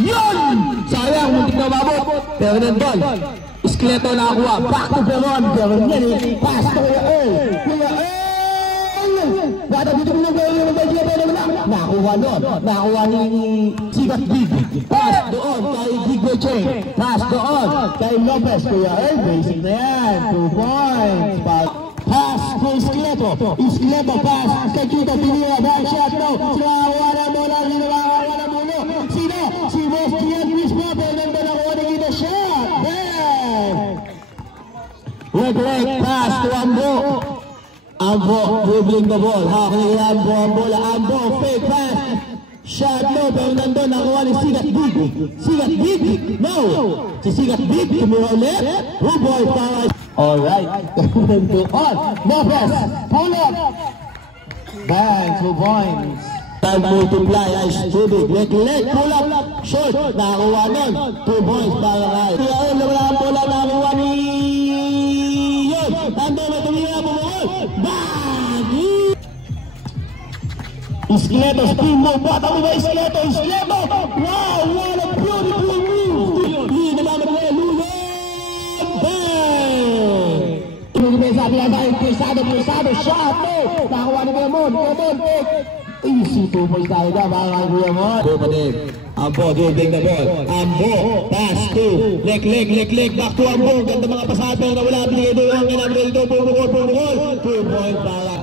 Yun! Sayang, muntik na umabot. Pero nandun. Iskeleto nakakuha. Back to Peron. Pero yan eh. Pass to Kuya Earl. Kuya Earl! Bata dito mo nang gawin yung bagay na nakuha nun. Nakuha ni Sigat Big. Pass doon kay Big Bocheng. Pass doon kay Lopez. Kuya Earl, basic na yan. 2 points. Pass kay Iskeleto. Iskeleto pass kay Kito Pinilla. Back shot no. Sinakuha na mula. Sinakuha na mula. Sino? Si Boss Kian mismo. Pero nandun ako na kita shot. Bang! Leg pass to Ambo. Ambo dribbling the ball. Hakunin Ambo. Ambo fake pass. Shot no. Pero nandun nakuha ni Sigat Big. Sigat Big? No. Si Sigat Big kumuha ulit. Ruboy para. Alright. On. Lopez. Pull up. Bang. 2 points. Time multiply. Ice tubig. Leg. Pull up. Short. Nakakuha nun. 2 points para kay. Kaya wala ang bola. Nakakuha ni... Yun. Nandun na tumira po mo. Bang! Iskeleto. Spin move. Bata mo ba Iskeleto? Iskeleto. Wow. What a beautiful move. Hindi naman Lulon. Bang! Sabi lang tayo, pulsado, shot, no! Nakakuha ni Memon, easy 2 points tayo na, mga Memon. Bumalik, Ambo, dribbling the ball, Ambo, pass to, leg, back to Ambo, ganda mga pasado na wala, binigay doon, kinamil doon, bumukol, 2 points para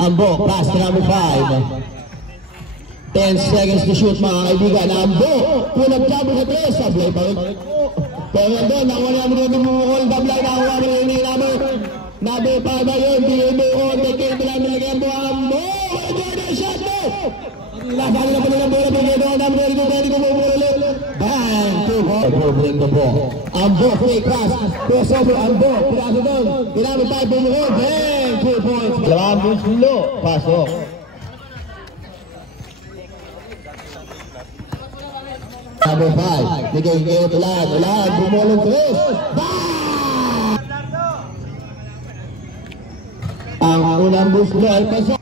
Ambo, pass to number 5. 10 seconds to shoot, mga kaibigan, Ambo, pull up jump sa 3, sablay pa rin. Pero doon, nakuha namin yung bumukol, dablay, nakuha namin yung number 5 na yun, bumukol, take lang nilagyan mo, Ambo, Jordan shot mo! Lasali na pa nilang bola, bigay doon, ready ko bumukol, bang, 2 points. Dribbling the ball, Ambo, fake pass, crossover, Ambo, piraso doon, ginamit tayo bumukol, bang, 2 points. Lamang sulo, pasok. Number 5, bigay kayo ulan, bumulong Chris, bang! Ang unang buslo ay pasok.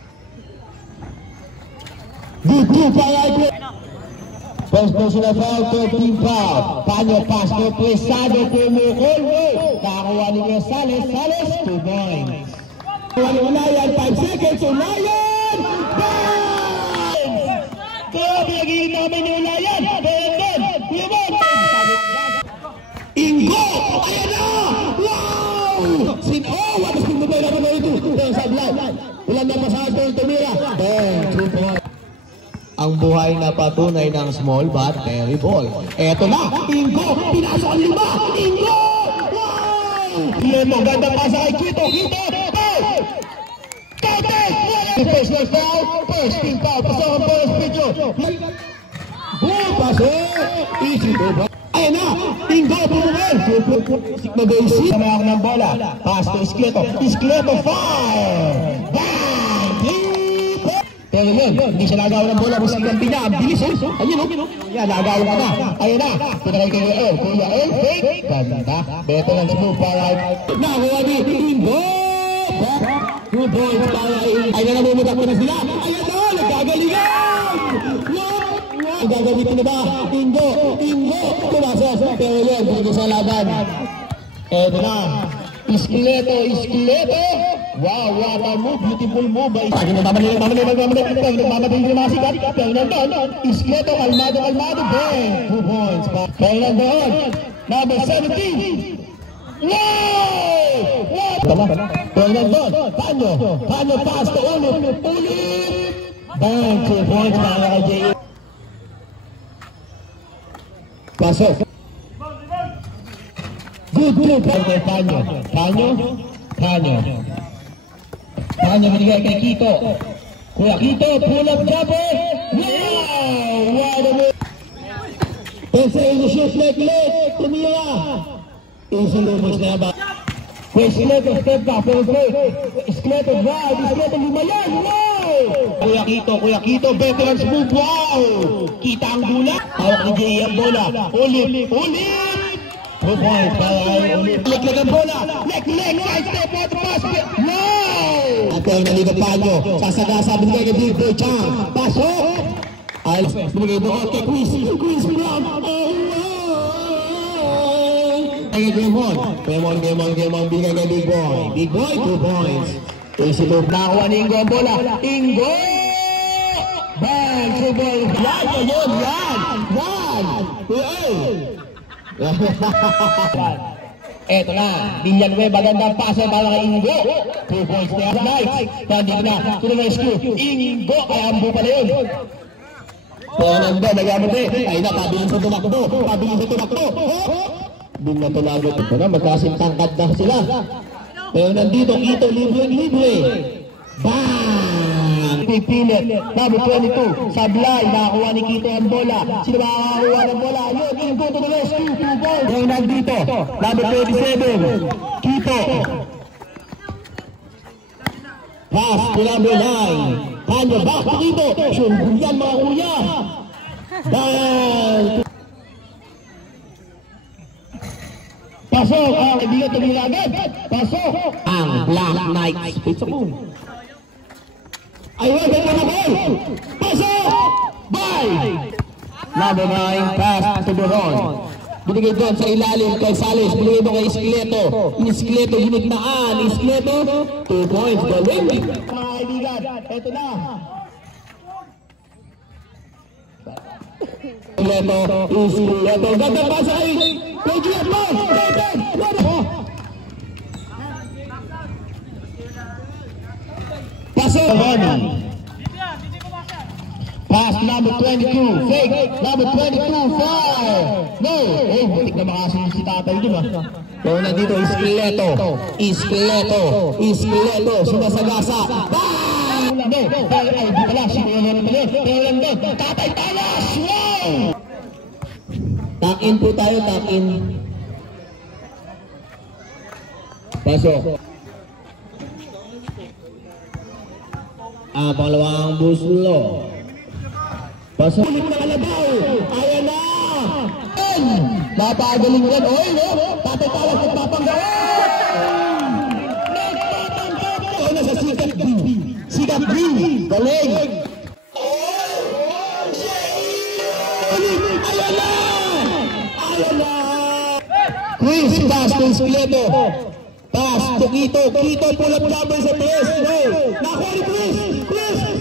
Good para Chris. First personal foul, 13 foul. Panyo pass to Presado, pumukol, nakakuha ni Sales, 2 points. Unayan, 5 seconds, Unayan, bang! Kaya pinagiging namin ni Unayan, Ingo! Ayan na! Wow! What is the better na ito? Sablay. Ulan na pasahas doon tumira. Bang! 2 points. Ang buhay na patunay ng small but very ball. Eto na! Ingo! Pinasok ang 5! Ingo! Wow! Yan mo, ganda pasa kay Kito! Hey! Kote! First foul! First team foul! Pasok ang first video! Pasok! Easy to ayan na! Ingo! Bumukol! Sigma Daisy! Sama ako ng bola. Pass to Iskeleto. Fire! Bang! Pero yun, hindi siya nagawa ng bola. Mas ikampi na. Ang bilis ayun yan, nagawa ka na. Ayun na. Pinakay kay Kuya El. Fake. Ganda. Beto ng smooth para nakuha ni Ingo! 2 points para ay namumutak mo na sila. Ayan na! Nagkagalingan! Gagamitin na ba? Ingo! Tumasok! Pero yun, dito sa laban. Eto na. Iskeleto! Wow, what a move! Beautiful move! Akin na mamatay yung mga sikat. Pero nandun, Iskeleto, kalmado. Bang! 2 points. Pero nandun, number 17. Wow! Pero nandun, Panyo pass to ulit! Bang! 2 points para kay J.A. Pasok. Good kay Panyo. Panyo binigay kay Kito. Kuya Kito, pull up jumper. Wow! What a move. Pensa yung shoot leg. Tumira. Easy lumos na ba? Iskeleto, step back. Iskeleto drive. Iskeleto lumayan. Wow! Kuya Kito, veterans move. Wow! Kita ang bola. Hawak ni J.A. ang bola. Ulit. 2 points para ulit. Leg ang bola. Leg. Right step out the pass. Wow! At ang naligapan nyo. Sasagasa binigay kay Big Boy Chang. Pasok! Ay, binigay doon kay Chris. Chris Brown. Ay, game on. Game on. Bigay kay Big Boy. Big Boy, 2 points. Easy to. Nakakuha ni Ingo ang bola. Ingo! Bang! Super! Yan! Eto na, Villanueva, gandang pasa para kay Ingo. 2 points na yan. Nice. Kandi na, to the rescue. Ingo, ay ambo pala yun. Fernando, nag-ambo eh. Ay na, pabiling sa tumakbo. Din na tumagot. Ito na, magkasintangkad na sila. Pero nandito, Ito, libre. Bang! Pipilit, number 22, Sablay, nakakuha ni Kito ang bola. Sino makakakuha ng bola? Yun, Ingo to the rescue, 2 points. Yung nandito, number 27, Kito. Pass to number 9. Kanya, back to Kito. Sumbuyan mga kuya. Bang! Pasok, hindi ka tumila agad. Pasok. Ang Black Knights. Pizza mo. Ayun, ganda na ball. Pasok. Bye. Number 9, pass to Doron. Binigay doon sa ilalim kay Salis. Binigay doon kay Iskeleto. Iskeleto, ginitnaan. Iskeleto, 2 points. Galing. Mga kaibigan, eto na. Iskeleto, ganda pa sa Kaya mo! Pasok! Pass number 22, fake, number 22, fire! No! Oh, butik na makasunod si tatay dun ah. So, nandito, Iskeleto, sumasagasa. Bang! No! Ay, di pala, sinulan pala. Tatay talas! Wow! Takin po tayo, takin. Pasok. Pangalawang buslo. Pasok. Ulit na kalabaw. Ayan na. Napagaling yan. Oy, no? Tatay talas nagpapanggawa. Nagpapanggawa. Ano sa sikat B? Sikat B. Galing. Ayan na. Chris, pass to Iskeleto. Pass to Kito. Kito, pull up jumper sa tres. No. Nakuha ni Chris.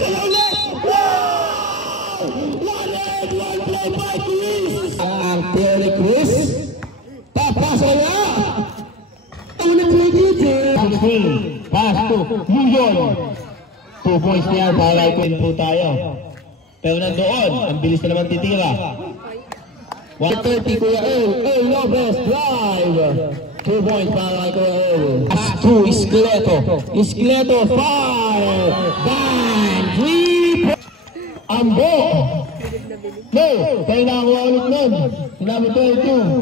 Kaya ulit. Wow! 1 play by Chris. Ang player ni Chris. Papasa na. Ulit ni Kito. Pass to Yuyon. 2 points niya para ipin po tayo. Pero nandoon, ang bilis na naman titira. 130 Kuya El Lopez drive. 2 points para Kuya El. Pass to Iskeleto fire. Bang! 3 points. Ambo. No, kaya nakakuha ulit nun. Number 22.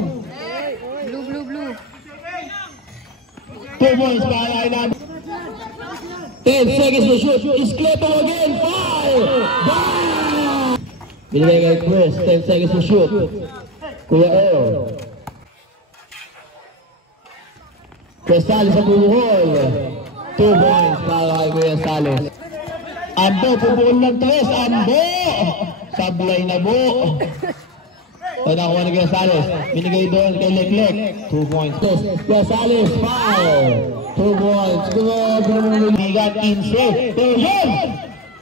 Blue. 2 points para Inab. 10 seconds to shoot. Iskeleto again. Fire. Bang! Binigay kay Chris. 10 seconds to shoot. Kuya El. Kuya Salis sa buhol. 2 points para kay Kuya Salis. Ambo, pubuhol ng 3. Ambo! Sablay na bo. O nakuha ni Kuya Salis. Binigay doon kay Leklek. 2 points. Kuya Salis, foul. 2 points. Grabe naman yung ligan. Insert. Pero yun!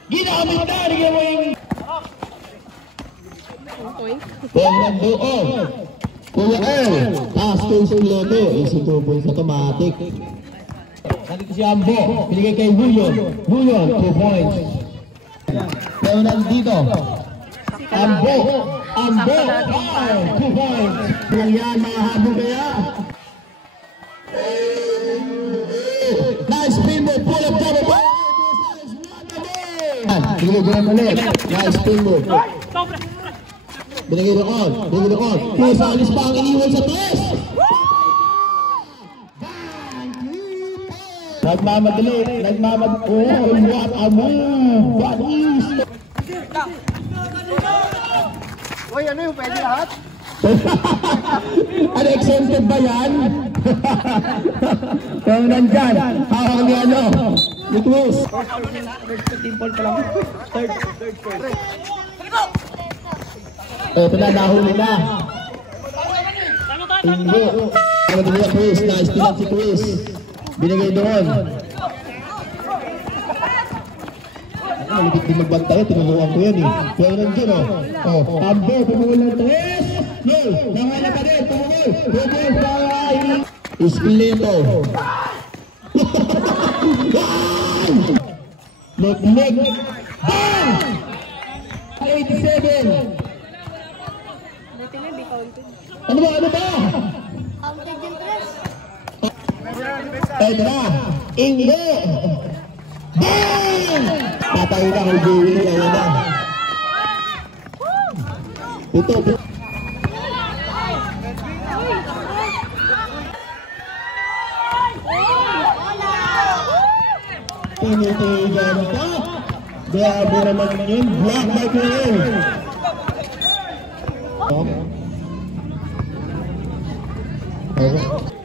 Ginamit na. Bigyan mo yung... Kuya El, taas ko yung Iskeleto. Easy 2 points automatic. Nandito si Ambo, binigay kay Buyon, 2 points. Pero nandito, Ambo, 2 points. Kaya mahabol kaya. Nice spin move, pull up double ball. Binigay ulit, nice spin move. Binigay doon. Kuya Salis pa ang iniwan sa tres. Nagmamadali. Oh, what a move. What is? Uy, ano yung pwede lahat? Unexempted ba yan? Pero nandyan. Hawak ni ano? Ni Cruz. Team ball pa lang. Third. Ito na, nahuli na. Hindi. Ano din niya, Chris? Na-stealan si Chris. Binigay doon. Malipit din magbantay. Tinubuhan ko yan eh. Kaya nandiyan oh. Ambo, tumungol ng Chris. No, nangala pa din. Tumungol. Tumungol para Ispilito. Leg. Bang! 87. Ano ba? Counted yung tres. Ito na. Ingo. Bang! Patay na kay Joey. Ayan na. Ito. Tinitigan pa. Grabe naman yun. Black by Kuya. Okay.